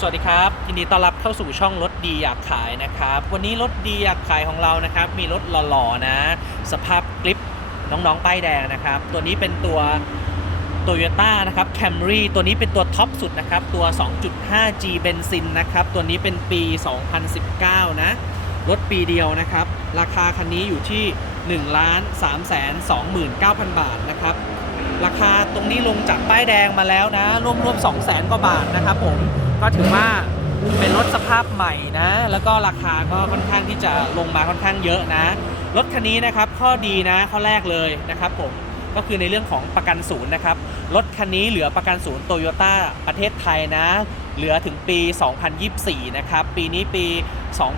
สวัสดีครับยินดีต้อนรับเข้าสู่ช่องรถดีอยากขายนะครับ วันนี้รถดีอยากขายของเรานะครับ มีรถหล่อๆนะ สภาพกริปน้องๆป้ายแดงนะครับ ตัวนี้เป็นตัว t o y ยต้นะครับ Camry ตัวนี้เป็นตัวท็อปสุดนะครับ ตัว 2.5G เบนซินนะครับ ตัวนี้เป็นปี 2019 นะ รถปีเดียวนะครับ ราคาคันนี้อยู่ที่1ล้าน3 2 9 0 0 0 บาทนะครับ ราคาตรงนี้ลงจากป้ายแดงมาแล้วนะ รวมรวม2 0 0 0 0 0 กว่าบาทนะครับผม ก็ถือว่าเป็นรถสภาพใหม่นะ แล้วก็ราคาก็ค่อนข้างที่จะลงมาค่อนข้างเยอะนะ รถคันนี้นะครับข้อดีนะข้อแรกเลยนะครับผมก็คือในเรื่องของประกันศูนย์นะครับ รถคันนี้เหลือประกันศูนย์โตโยต้าประเทศไทยนะ เหลือถึงปี 2024 นะครับ ปีนี้ปี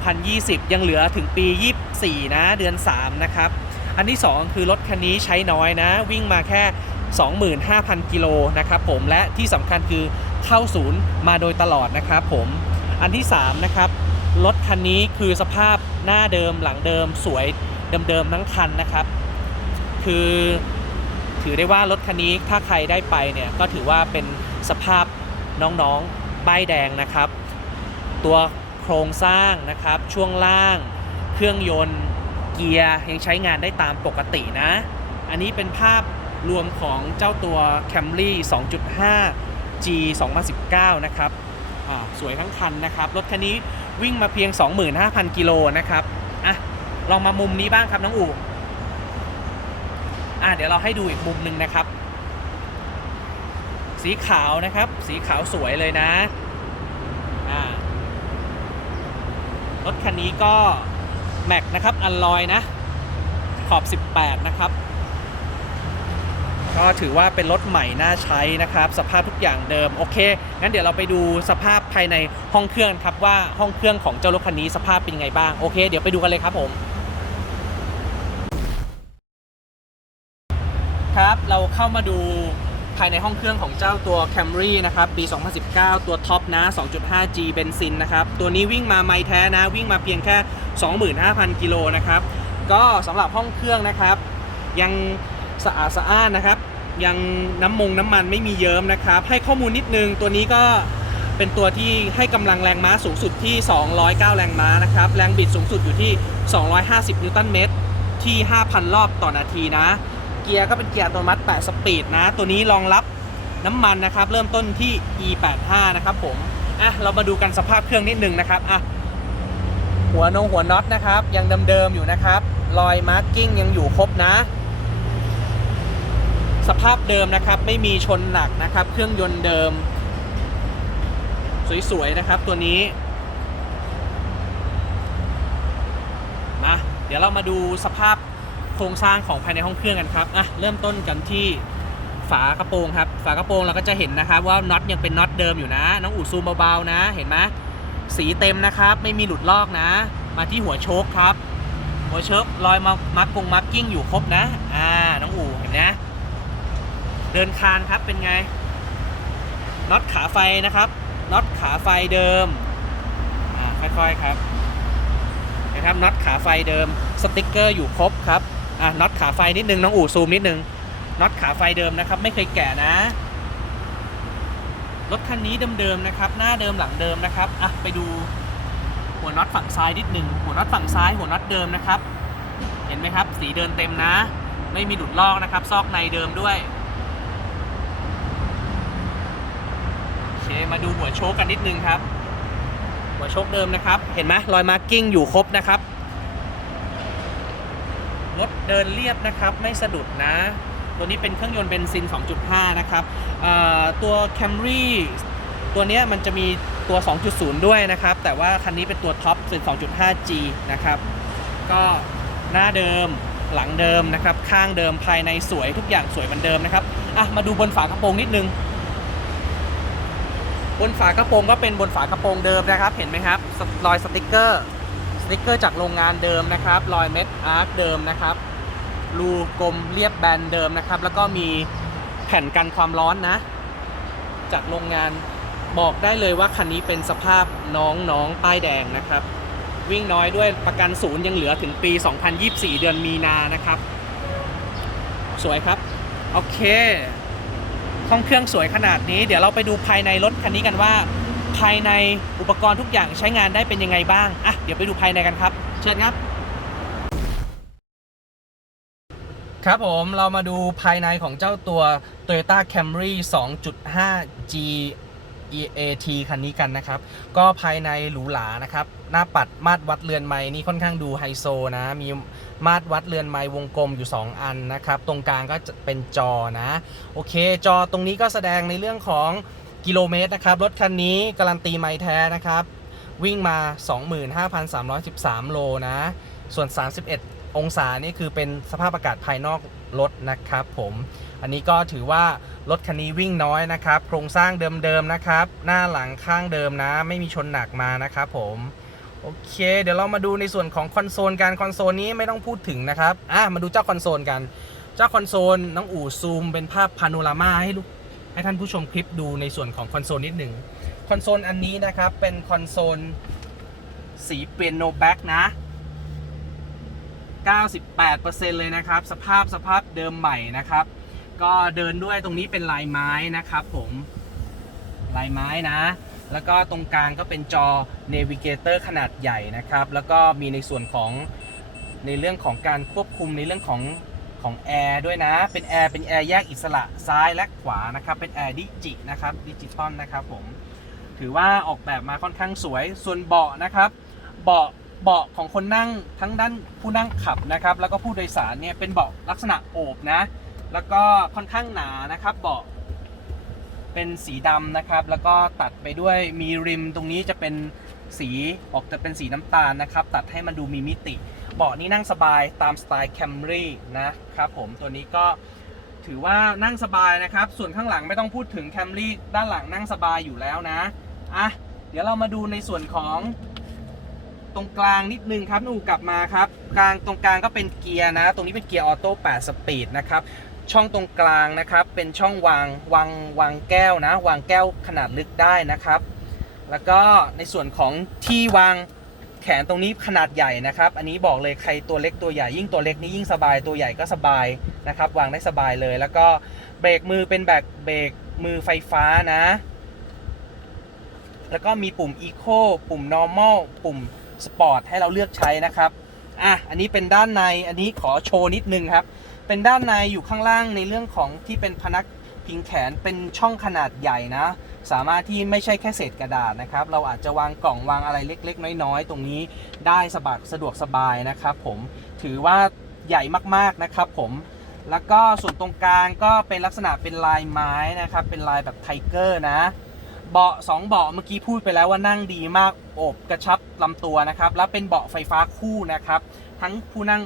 2020 ยังเหลือถึงปี 24 นะ เดือน 3 นะครับ อันที่ 2 คือรถคันนี้ใช้น้อยนะ วิ่งมาแค่ 25,000 กิโลนะครับผม และที่สำคัญคือ เข้าศูนย์มาโดยตลอดนะครับผมอันที่3นะครับรถคันนี้คือสภาพหน้าเดิมหลังเดิมสวยเดิมๆทั้งคันนะครับ คือถือได้ว่ารถคันนี้ถ้าใครได้ไปเนี่ยก็ถือว่าเป็นสภาพน้องๆป้ายแดงนะครับ ตัวโครงสร้างนะครับช่วงล่าง เครื่องยนต์เกียร์ยังใช้งานได้ตามปกตินะ อันนี้เป็นภาพรวมของเจ้าตัว Camry 2.5 G 2019 นะครับสวยทั้งคันนะครับ รถคันนี้วิ่งมาเพียง 25,000 กิโลนะครับอะลองมามุมนี้บ้างครับน้องอูอะเดี๋ยวเราให้ดูอีกมุมหนึ่งนะครับ สีขาวนะครับ สีขาวสวยเลยนะอ่ารถคันนี้ก็แม็กนะครับอัลลอยนะขอบ 18 นะครับ ก็ถือว่าเป็นรถใหม่น่าใช้นะครับ สภาพทุกอย่างเดิมโอเค งั้นเดี๋ยวเราไปดูสภาพภายในห้องเครื่องครับว่าห้องเครื่องของเจ้ารถคันนี้สภาพเป็นยังไงบ้างโอเค เดี๋ยวไปดูกันเลยครับผมครับเราเข้ามาดูภายในห้องเครื่องของเจ้าตัว Camry นะครับ ปี 2019 ตัวท็อปนะ 2.5G เบนซินนะครับ ตัวนี้วิ่งมาไม่แท้นะ วิ่งมาเพียงแค่ 25,000 กิโลนะครับ ก็สำหรับห้องเครื่องนะครับ ยังสะอาดสะอ้านนะครับ ยังน้ำมงน้ำมันไม่มีเยิ้มนะครับ ให้ข้อมูลนิดนึงตัวนี้ก็เป็นตัวที่ให้กำลังแรงม้าสูงสุดที่ 209 แรงม้านะครับ แรงบิดสูงสุดอยู่ที่ 250 นิวตันเมตร ที่ 5,000 รอบต่อนาทีนะ เกียร์ก็เป็นเกียร์อัตโนมัติ 8 สปีดนะ ตัวนี้รองรับน้ำมันนะครับ เริ่มต้นที่ E85 นะครับผม อะ เรามาดูกันสภาพเครื่องนิดนึงนะครับ อะ หัวนงหัวน็อตนะครับ ยังเดิมๆอยู่นะครับ รอยมาร์กิ้งยังอยู่ครบนะ สภาพเดิมนะครับ ไม่มีชนหนักนะครับ เครื่องยนต์เดิม สวยๆนะครับตัวนี้มาเดี๋ยวเรามาดูสภาพโครงสร้างของภายในห้องเครื่องกันครับอะเริ่มต้นกันที่ฝากระโปรงครับ ฝากระโปรงเราก็จะเห็นนะครับว่าน็อตยังเป็นน็อตเดิมอยู่นะ น้องอู๋ซูมเบาๆนะ เห็นไหมสีเต็มนะครับ ไม่มีหลุดลอกนะ มาที่หัวโชคครับ หัวโชครอยมามาร์กกงมาร์กกิ้งอยู่ครบนะ อ่า น้องอู๋เห็นไหม เดินคานครับเป็นไงน็อตขาไฟนะครับน็อตขาไฟเดิมค่อยๆครับนะครับน็อตขาไฟเดิมสติกเกอร์อยู่ครบครับอะน็อตขาไฟนิดนึงน้องอู๋ซูมนิดนึงน็อตขาไฟเดิมนะครับ ไม่เคยแก่นะรถคันนี้เดิมๆนะครับ หน้าเดิมหลังเดิมนะครับอะไปดูหัวน็อตฝั่งซ้ายนิดหนึ่งหัวน็อตฝั่งซ้ายหัวน็อตเดิมนะครับ เห็นไหมครับ สีเดินเต็มนะ ไม่มีหลุดลอกนะครับ ซอกในเดิมด้วย โอเค มาดูหัวโชคกันนิดนึงครับ หัวโชคเดิมนะครับ เห็นไหมรอยมาร์กิ้งอยู่ครบนะครับรถเดินเรียบนะครับไม่สะดุดนะ ตัวนี้เป็นเครื่องยนต์เบนซิน 2.5 นะครับตัว Camry ตัวนี้มันจะมีตัว 2.0 ด้วยนะครับ แต่ว่าคันนี้เป็นตัวท็อปเป็น 2.5G นะครับ ก็หน้าเดิมหลังเดิมนะครับ ข้างเดิมภายในสวยทุกอย่างสวยเหมือนเดิมนะครับ อะ มาดูบนฝากระโปรงนิดนึง บนฝากระโปรงก็เป็นบนฝากระโปรงเดิมนะครับเห็นไหมครับรอยสติกเกอร์สติกเกอร์จากโรงงานเดิมนะครับรอยเม็ดอาร์คเดิมนะครับรูกลมเรียบแบนเดิมนะครับ แล้วก็มีแผ่นกันความร้อนนะ จากโรงงานบอกได้เลยว่าคันนี้เป็นสภาพน้องน้องป้ายแดงนะครับ วิ่งน้อยด้วยประกันศูนย์ยังเหลือถึงปี 2024 เดือนมีนานะครับ สวยครับ โอเค ห้องเครื่องสวยขนาดนี้ เดี๋ยวเราไปดูภายในรถคันนี้กันว่า ภายในอุปกรณ์ทุกอย่างใช้งานได้เป็นยังไงบ้างอะเดี๋ยวไปดูภายในกันครับ เชิญครับ ครับผมเรามาดูภายในของเจ้าตัว Toyota Camry 2.5 G EAT คันนี้กันนะครับ ก็ภายในหรูหรานะครับ หน้าปัดมาตรวัดเรือนไม้นี่ค่อนข้างดูไฮโซนะ มีมาตรวัดเรือนไม้วงกลมอยู่ 2 อันนะครับ ตรงกลางก็จะเป็นจอนะ โอเค จอตรงนี้ก็แสดงในเรื่องของกิโลเมตรนะครับ รถคันนี้การันตีไม้แท้นะครับ วิ่งมา 25,313 โลนะ ส่วน 31 องศานี่คือเป็นสภาพอากาศภายนอกรถนะครับผมอันนี้ก็ถือว่ารถคันนี้วิ่งน้อยนะครับ โครงสร้างเดิมๆนะครับ หน้าหลังข้างเดิมนะ ไม่มีชนหนักมานะครับผม โอเค เดี๋ยวเรามาดูในส่วนของคอนโซลการคอนโซลนี้ไม่ต้องพูดถึงนะครับอะมาดูเจ้าคอนโซลกัน เจ้าคอนโซลน้องอู่ซูมเป็นภาพพาโนรามาให้ลูกให้ท่านผู้ชมคลิปดูในส่วนของคอนโซลนิดหนึ่งคอนโซลอันนี้นะครับเป็นคอนโซลสีเปียโนแบ็กนะ 98%เลยนะครับ สภาพสภาพเดิมใหม่นะครับ ก็เดินด้วยตรงนี้เป็นลายไม้นะครับผมลายไม้นะ แล้วก็ตรงกลางก็เป็นจอ Navigator ขนาดใหญ่นะครับ แล้วก็มีในส่วนของในเรื่องของการควบคุมในเรื่องของของแอร์ด้วยนะ เป็นแอร์เป็นแอร์แยกอิสระซ้ายและขวานะครับ เป็นแอร์ดิจินะครับดิจิตอลนะครับผม ถือว่าออกแบบมาค่อนข้างสวย ส่วนเบาะนะครับ เบาะเบาะของคนนั่งทั้งด้านผู้นั่งขับนะครับ แล้วก็ผู้โดยสารเนี่ยเป็นเบาะลักษณะโอบนะ แล้วก็ค่อนข้างหนานะครับ เบาะ เป็นสีดำนะครับ แล้วก็ตัดไปด้วยมีริมตรงนี้จะเป็นสีออกจะเป็นสีน้ำตาลนะครับ ตัดให้มันดูมีมิติ เบาะนี้นั่งสบายตามสไตล์ Camry นะครับผมตัวนี้ก็ถือว่านั่งสบายนะครับ ส่วนข้างหลังไม่ต้องพูดถึง Camry ด้านหลังนั่งสบายอยู่แล้วนะอะเดี๋ยวเรามาดูในส่วนของตรงกลางนิดนึงครับนูกลับมาครับ กลางตรงกลางก็เป็นเกียร์นะ ตรงนี้เป็นเกียร์ออโต้8สปีดนะครับ ช่องตรงกลางนะครับ เป็นช่องวางวางวางแก้วนะ วางแก้วขนาดลึกได้นะครับ แล้วก็ในส่วนของที่วางแขนตรงนี้ขนาดใหญ่นะครับ อันนี้บอกเลยใครตัวเล็กตัวใหญ่ยิ่งตัวเล็กนี่ยิ่งสบายตัวใหญ่ก็สบายนะครับ วางได้สบายเลย แล้วก็เบรกมือเป็นแบบเบรกมือไฟฟ้านะ แล้วก็มีปุ่ม Eco ปุ่ม Normal ปุ่ม Sport ให้เราเลือกใช้นะครับ อะ อันนี้เป็นด้านใน อันนี้ขอโชว์นิดนึงครับ เป็นด้านในอยู่ข้างล่างในเรื่องของที่เป็นพนักพิงแขนเป็นช่องขนาดใหญ่นะ สามารถที่ไม่ใช่แค่เศษกระดาษนะครับ เราอาจจะวางกล่องวางอะไรเล็ก ๆ น้อยๆ ตรงนี้ได้สบายสะดวกสบายนะครับผมถือว่าใหญ่มากๆนะครับผมแล้วก็ส่วนตรงกลางก็เป็นลักษณะเป็นลายไม้นะครับ เป็นลายแบบไทเกอร์นะเบาะ2เบาะเมื่อกี้พูดไปแล้วว่านั่งดีมากโอบกระชับลำตัวนะครับ แล้วเป็นเบาะไฟฟ้าคู่นะครับ ทั้งผู้นั่ง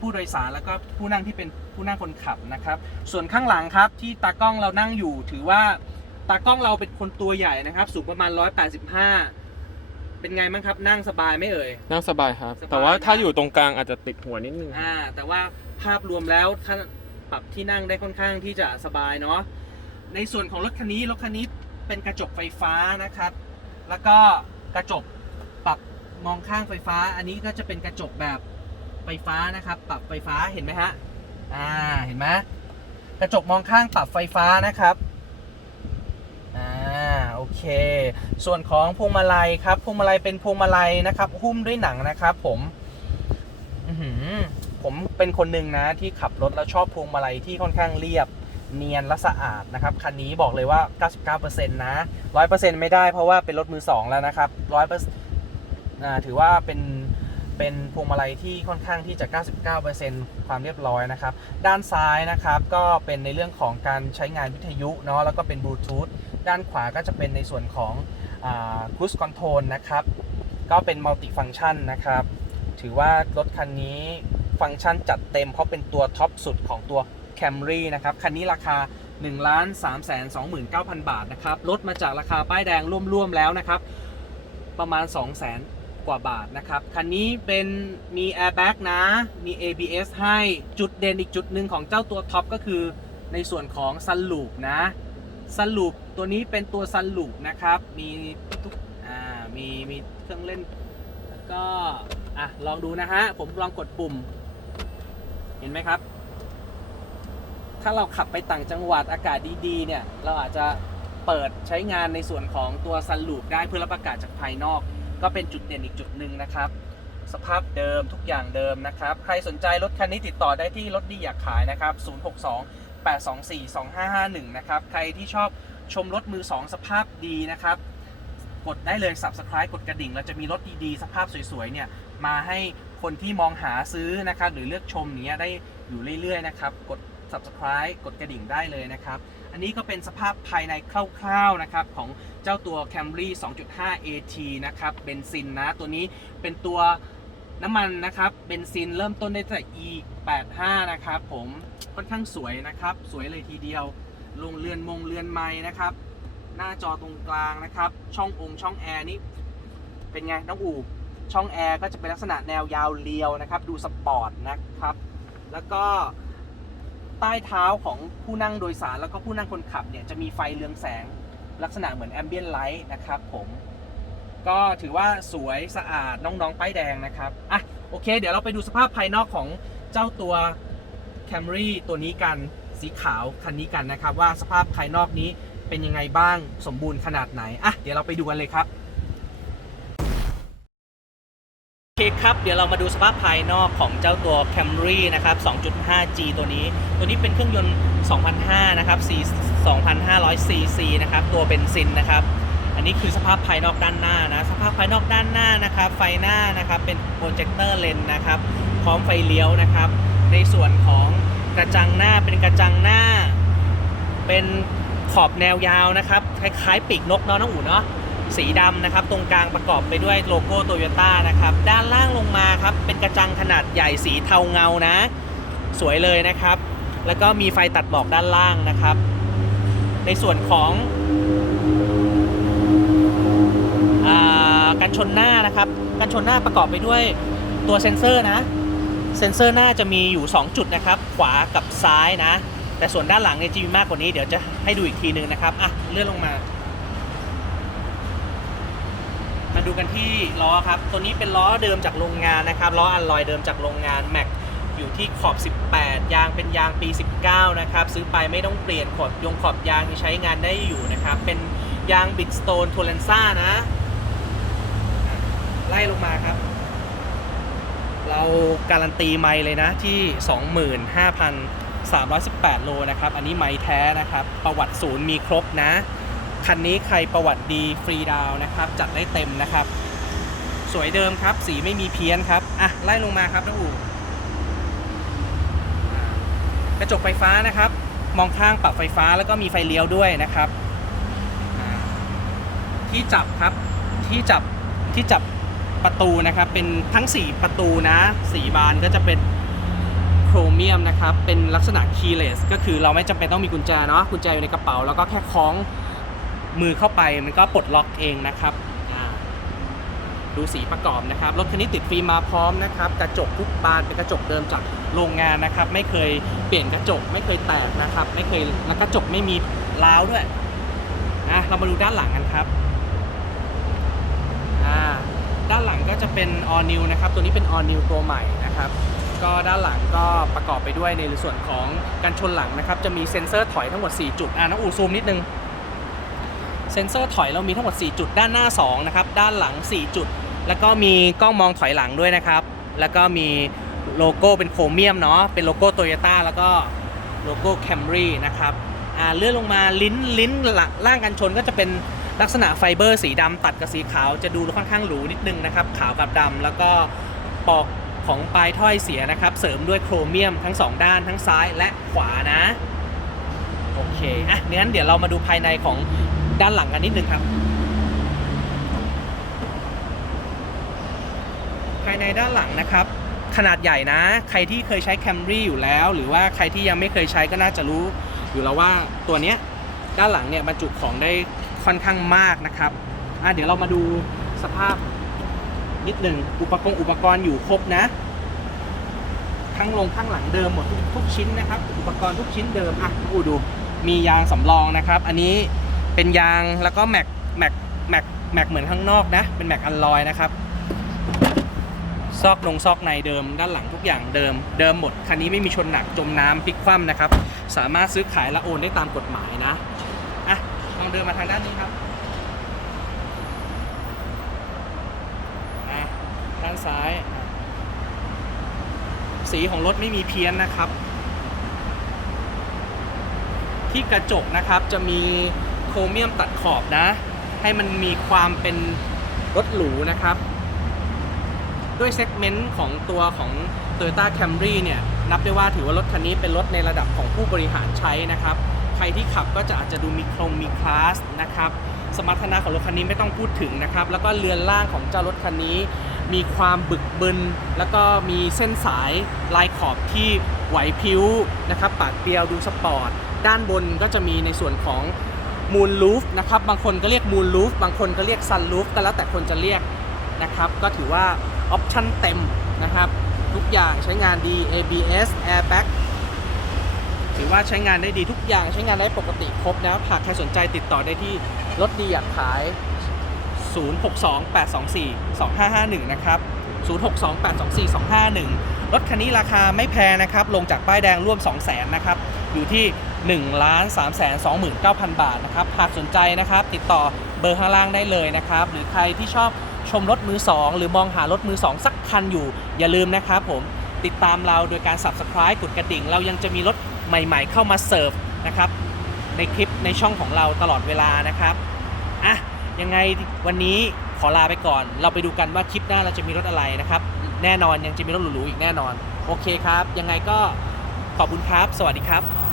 ผู้โดยสารแล้วก็ผู้นั่งที่เป็นผู้นั่งคนขับนะครับ ส่วนข้างหลังครับที่ตากล้องเรานั่งอยู่ ถือว่าตากล้องเราเป็นคนตัวใหญ่นะครับ สูงประมาณ 185 เป็นไงบ้างครับ นั่งสบายไหมเอ่ย นั่งสบายครับสบายแต่ว่าถ้านะอยู่ตรงกลางอาจจะติดหัวนิดนึง อ่า แต่ว่าภาพรวมแล้วท่านปรับที่นั่งได้ค่อนข้างที่จะสบายเนาะ ในส่วนของรถคันนี้ รถคันนี้เป็นกระจกไฟฟ้านะครับ แล้วก็กระจกปรับมองข้างไฟฟ้า อันนี้ก็จะเป็นกระจกแบบ ไฟฟ้านะครับ ปรับไฟฟ้าเห็นไหมฮะอ่าเห็นไหมกระจกมองข้างปรับไฟฟ้านะครับอ่าโอเค ส่วนของพวงมาลัยครับพวงมาลัยเป็นพวงมาลัยนะครับ หุ้มด้วยหนังนะครับผมอื้อหือผมเป็นคนหนึ่งนะที่ขับรถแล้วชอบพวงมาลัยที่ค่อนข้างเรียบเนียนและสะอาดนะครับคันนี้บอกเลยว่า 99%นะ100%ไม่ได้เพราะว่าเป็นรถมือ 2 แล้วนะครับ100%ถือว่าเป็น เป็นพวงมาลัยที่ค่อนข้างที่จะ 99%ความเรียบร้อยนะครับ ด้านซ้ายนะครับก็เป็นในเรื่องของการใช้งานวิทยุเนาะแล้วก็เป็นบลูทูธด้านขวาก็จะเป็นในส่วนของครูสคอนโทรลนะครับ ก็เป็นมัลติฟัง c t ชันนะครับ ถือว่ารถคันนี้ฟังก์ชันจัดเต็มเพราะเป็นตัวท็อปสุดของตัว Camry นะครับ คันนี้ราคา 1 3 2 9 0 0 0 บาทนะครับ ลดมาจากราคาป้ายแดงร่วมๆแล้วนะครับ ประมาณ2 0 0 0 0 0 กว่าบาทนะครับ คันนี้เป็นมี airbag นะ มี ABS ให้จุดเด่นอีกจุดหนึ่งของเจ้าตัวท็อปก็คือในส่วนของ Sunroof นะ Sunroof ตัวนี้เป็นตัว Sunroof นะครับ มีทุกอ่ามีมีเครื่องเล่น แล้วก็อะลองดูนะฮะ ผมลองกดปุ่ม เห็นไหมครับ ถ้าเราขับไปต่างจังหวัดอากาศดีๆ เนี่ย เราอาจจะเปิดใช้งานในส่วนของตัวซันลูปได้เพื่อรับอากาศจากภายนอก ก็เป็นจุดเด่นอีกจุดหนึ่งนะครับ สภาพเดิมทุกอย่างเดิมนะครับ ใครสนใจรถคันนี้ติดต่อได้ที่รถดีอยากขายนะครับ 062 824 2551 นะครับ ใครที่ชอบชมรถมือ 2 สภาพดีนะครับ กดได้เลย Subscribe กดกระดิ่ง เราจะมีรถดีๆ สภาพสวยๆ เนี่ย มาให้คนที่มองหาซื้อนะครับ หรือเลือกชมเนี้ยได้อยู่เรื่อยๆ นะครับ กด Subscribe กดกระดิ่งได้เลยนะครับ อันนี้ก็เป็นสภาพภายในคร่าวๆนะครับของเจ้าตัว Camry 2.5 AT นะครับเบนซินนะ ตัวนี้เป็นตัวน้ำมันนะครับเบนซินเริ่มต้นได้แต่ E85 นะครับผมค่อนข้างสวยนะครับ สวยเลยทีเดียว ลงเรือนมงเรือนไม้นะครับ หน้าจอตรงกลางนะครับ ช่ององค์ช่องแอร์นี่เป็นไงน้องอูช่องแอร์ก็จะเป็นลักษณะแนวยาวเรียวนะครับ ดูสปอร์ตนะครับ แล้วก็ ต้เท้าของผู้นั่งโดยสารแล้วก็ผู้นั่งคนขับเนี่ยจะมีไฟเรืองแสงลักษณะเหมือนแอมเบียนไลท์นะครับผมก็ถือว่าสวยสะอาดน้องๆป้ายแดงนะครับอะโอเค เดี๋ยวเราไปดูสภาพภายนอกของเจ้าตัว Camry ตัวนี้กันสีขาวคันนี้กันนะครับ ว่าสภาพภายนอกนี้เป็นยังไงบ้างสมบูรณ์ขนาดไหนอะเดี๋ยวเราไปดูกันเลยครับโอเครับ เดี๋ยวเรามาดูสภาพภายนอกของเจ้าตัว Camry นะครับ 2.5G ตัวนี้ ตัวนี้เป็นเครื่องยนต์2005นะครับ 2,500 cc นะครับ ตัวเบนซินนะครับ อันนี้คือสภาพภายนอกด้านหน้านะ สภาพภายนอกด้านหน้านะครับ ไฟหน้านะครับ เป็นโปรเจคเตอร์เลนนะครับ พร้อมไฟเลี้ยวนะครับ ในส่วนของกระจังหน้า เป็นกระจังหน้า เป็นขอบแนวยาวนะครับ คล้ายๆปีกนกเนาะน้องอู๋เนาะ สีดำนะครับ ตรงกลางประกอบไปด้วยโลโก้โตโยต้านะครับ ด้านล่างลงมาครับ เป็นกระจังขนาดใหญ่สีเทาเงานะ สวยเลยนะครับ แล้วก็มีไฟตัดหมอกด้านล่างนะครับ ในส่วนของอกันชนหน้านะครับ กันชนหน้าประกอบไปด้วยตัวเซ็นเซอร์นะ เซ็นเซอร์หน้าจะมีอยู่ 2 จุดนะครับ ขวากับซ้ายนะ แต่ส่วนด้านหลังเนี่ยจะมีมากกว่านี้เดี๋ยวจะให้ดูอีกทีนึงนะครับ อะ เลื่อนลงมา มา ดูกันที่ล้อครับ ตัวนี้เป็นล้อเดิมจากโรงงานนะครับ ล้ออัลลอยเดิมจากโรงงานแม็กอยู่ที่ขอบ 18 ยางเป็นยางปี 19 นะครับ ซื้อไปไม่ต้องเปลี่ยนขอบยงขอบยางมีใช้งานได้อยู่นะครับ เป็นยางบิดสโตนทูเลนซ่านะ ไล่ลงมาครับ เราการันตีไมล์เลยนะที่ 25,318 โลนะครับ อันนี้ไมล์แท้นะครับ ประวัติศูนย์มีครบนะ คันนี้ใครประวัติดีฟรีดาวนะครับ จัดได้เต็มนะครับ สวยเดิมครับ สีไม่มีเพี้ยนครับ อะ ไล่ลงมาครับน้าอู่กระจกไฟฟ้านะครับ มองข้างปรับไฟฟ้าแล้วก็มีไฟเลี้ยวด้วยนะครับ ที่จับครับที่จับที่จับประตูนะครับ เป็นทั้ง 4 ประตูนะ4บานก็จะเป็นโครเมียมนะครับ เป็นลักษณะ keyless ก็คือเราไม่จำเป็นต้องมีกุญแจเนาะกุญแจอยู่ในกระเป๋า แล้วก็แค่คล้อง มือเข้าไปมันก็ปลดล็อกเองนะครับดูสีประกอบนะครับรถคันนี้ติดฟิล์มมาพร้อมนะครับ กระจกทุกบานเป็นกระจกเดิมจากโรงงานนะครับ ไม่เคยเปลี่ยนกระจกไม่เคยแตกนะครับ ไม่เคยแล้วกระจกไม่มีร้าวด้วยนะเรามาดูด้านหลังกันครับด้านหลังก็จะเป็น all new นะครับ ตัวนี้เป็น all new ตัวใหม่นะครับ ก็ด้านหลังก็ประกอบไปด้วยในส่วนของการชนหลังนะครับ จะมีเซ็นเซอร์ถอยทั้งหมด 4 จุด อ่าน้องอูซูมนิดนึง เซ็นเซอร์ถอยเรามีทั้งหมด 4 จุด ด้านหน้า 2 นะครับ ด้านหลัง 4 จุด แล้วก็มีกล้องมองถอยหลังด้วยนะครับ แล้วก็มีโลโก้เป็นโครเมียมเนาะ เป็นโลโก้โตโยต้าแล้วก็โลโก้แคมรี่นะครับอ่าเลื่อนลงมาลิ้นลิ้นหลังล่างกันชนก็จะเป็นลักษณะไฟเบอร์สีดำตัดกับสีขาวจะดูค่อนข้างหรูนิดนึงนะครับ ขาวกับดำแล้วก็ปอกของปลายถ้อยเสียนะครับ เสริมด้วยโครเมียมทั้ง 2 ด้านทั้งซ้ายและขวานะ โอเคอะงั้นเดี๋ยวเรามาดูภายในของ ด้านหลังกันนิดนึงครับ ภายในด้านหลังนะครับ ขนาดใหญ่นะ ใครที่เคยใช้ Camry อยู่แล้ว หรือว่าใครที่ยังไม่เคยใช้ก็น่าจะรู้ อยู่แล้วว่าตัวเนี้ยด้านหลังเนี่ยบรรจุของได้ค่อนข้างมากนะครับอะเดี๋ยวเรามาดูสภาพนิดหนึ่งอุปกรณ์อุปกรณ์อยู่ครบนะข้างลงข้างหลังเดิมหมดทุกทุกชิ้นนะครับ อุปกรณ์ทุกชิ้นเดิมอะอูดู มียางสำรองนะครับ อันนี้ เป็นยางแล้วก็แม็กแม็กแม็กแม็กเหมือนข้างนอกนะ เป็นแม็กอัลลอยนะครับ ซอกลงซอกในเดิม ด้านหลังทุกอย่างเดิม เดิมหมด คันนี้ไม่มีชนหนักจมน้ำพลิกคว่ำนะครับ สามารถซื้อขายและโอนได้ตามกฎหมายนะ อะ ลองเดินมาทางด้านนี้ครับอะด้านซ้าย สีของรถไม่มีเพี้ยนนะครับ ที่กระจกนะครับจะมี ครเมียมตัดขอบนะ ให้มันมีความเป็นรถหรูนะครับ ด้วยเซกเมนต์ของตัวของ Toyota Camry เนี่ย นับได้ว่าถือว่ารถคันนี้เป็นรถในระดับของผู้บริหารใช้นะครับ ใครที่ขับก็จะอาจจะดูมีโครงมีคลาสนะครับ สมรรถนะของรถคันนี้ไม่ต้องพูดถึงนะครับ แล้วก็เรือนล่างของเจ้ารถคันนี้ มีความบึกบึน แล้วก็มีเส้นสายลายขอบที่ไหวพิ้วนะครับ ปาดเปียวดูสปอร์ต ด้านบนก็จะมีในส่วนของ มูลลูฟนะครับบางคนก็เรียกมูลลูฟบางคนก็เรียกซันลูฟก็แล้วแต่คนจะเรียกนะครับ ก็ถือว่าออปชั่นเต็มนะครับ ทุกอย่างใช้งานดี ABS airbag ถือว่าใช้งานได้ดีทุกอย่างใช้งานได้ปกติครบนะหากใครสนใจติดต่อได้ที่รถดีอยากขาย 062-824-2551 นะครับ 062-824-2551 รถคันนี้ราคาไม่แพงนะครับ ลงจากป้ายแดงร่วม 200,000 นะครับ อยู่ที่ 1 3 2 9 0 0 0 บาทนะครับหากสนใจนะครับ ติดต่อเบอร์ข้างล่างได้เลยนะครับ หรือใครที่ชอบชมรถมือ 2 หรือมองหารถมือ 2 สักคันอยู่ อย่าลืมนะครับผมติดตามเราโดยการ Subscribe กดกระดิ่ง เรายังจะมีรถใหม่ๆ เข้ามาเสิร์ฟนะครับ ในคลิปในช่องของเราตลอดเวลานะครับอะยังไงวันนี้ขอลาไปก่อน เราไปดูกันว่าคลิปหน้าเราจะมีรถอะไรนะครับ แน่นอนยังจะมีรถหรูๆอีกแน่นอน โอเคครับ ยังไงก็ขอบคุณครับ สวัสดีครับ